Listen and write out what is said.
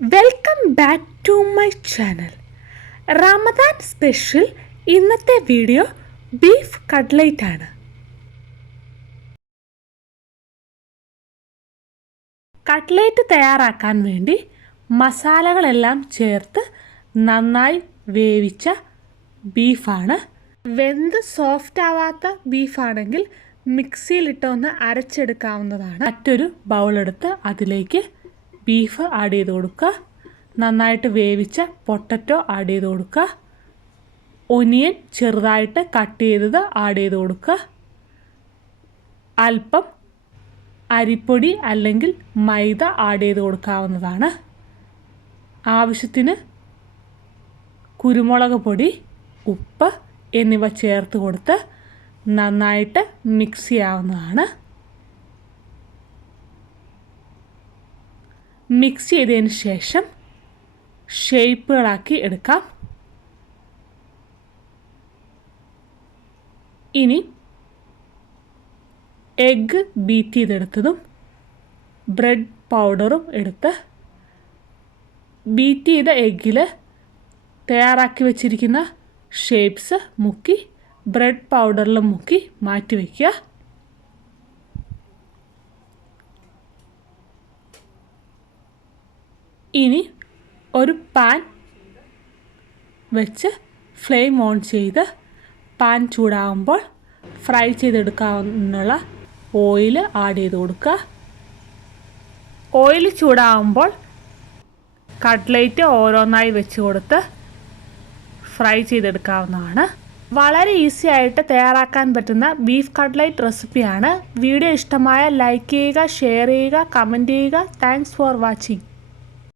Welcome back to my channel. Ramadan special ഇന്നത്തെ video beef cutlet ആണ്. Cutlet തയ്യാറാക്കാൻ വേണ്ടി മസാലകളെല്ലാം ചേർത്ത് നന്നായി വേവിച്ച ബീഫാണ്. വെന്ത് സോഫ്റ്റ് ആവാത്ത ബീഫാണെങ്കിൽ മിക്സിയിലിട്ടൊന്ന് അരച്ചെടുക്കാവുന്നതാണ്. മറ്റൊരു ബൗളെടുത്ത് അതിലേക്ക് ബീഫ് ആഡ് ചെയ്ത് കൊടുക്കുക. നന്നായിട്ട് വേവിച്ച പൊട്ടറ്റോ ആഡ് ചെയ്ത് കൊടുക്കുക. ഒനിയൻ ചെറുതായിട്ട് കട്ട് ചെയ്തത് ആഡ് ചെയ്ത് കൊടുക്കുക. അല്പം അരിപ്പൊടി അല്ലെങ്കിൽ മൈദ ആഡ് ചെയ്ത് കൊടുക്കാവുന്നതാണ്. ആവശ്യത്തിന് കുരുമുളക് പൊടി, ഉപ്പ് എന്നിവ ചേർത്ത് കൊടുത്ത് നന്നായിട്ട് മിക്സ് ചെയ്യാവുന്നതാണ്. മിക്സ് ചെയ്തതിന് ശേഷം ഷേപ്പുകളാക്കി എടുക്കാം. ഇനി എഗ്ഗ് ബീറ്റ് ചെയ്തെടുത്തതും ബ്രെഡ് പൗഡറും എടുത്ത് ബീറ്റ് ചെയ്ത എഗ്ഗിൽ തയ്യാറാക്കി വെച്ചിരിക്കുന്ന ഷേപ്സ് മുക്കി ബ്രെഡ് പൗഡറിൽ മുക്കി മാറ്റി വയ്ക്കുക. ഇനി ഒരു പാൻ വെച്ച് ഫ്ലെയിം ഓൺ ചെയ്ത് പാൻ ചൂടാകുമ്പോൾ ഫ്രൈ ചെയ്തെടുക്കാവുന്ന ഓയിൽ ആഡ് ചെയ്ത് കൊടുക്കുക. ഓയിൽ ചൂടാകുമ്പോൾ കട്ട്ലേറ്റ് ഓരോന്നായി വെച്ച് കൊടുത്ത് ഫ്രൈ ചെയ്തെടുക്കാവുന്നതാണ്. വളരെ ഈസി ആയിട്ട് തയ്യാറാക്കാൻ പറ്റുന്ന ബീഫ് കട്ട്ലേറ്റ് റെസിപ്പിയാണ്. വീഡിയോ ഇഷ്ടമായ ലൈക്ക് ചെയ്യുക, ഷെയർ ചെയ്യുക, കമൻറ്റ് ചെയ്യുക. Thanks for watching.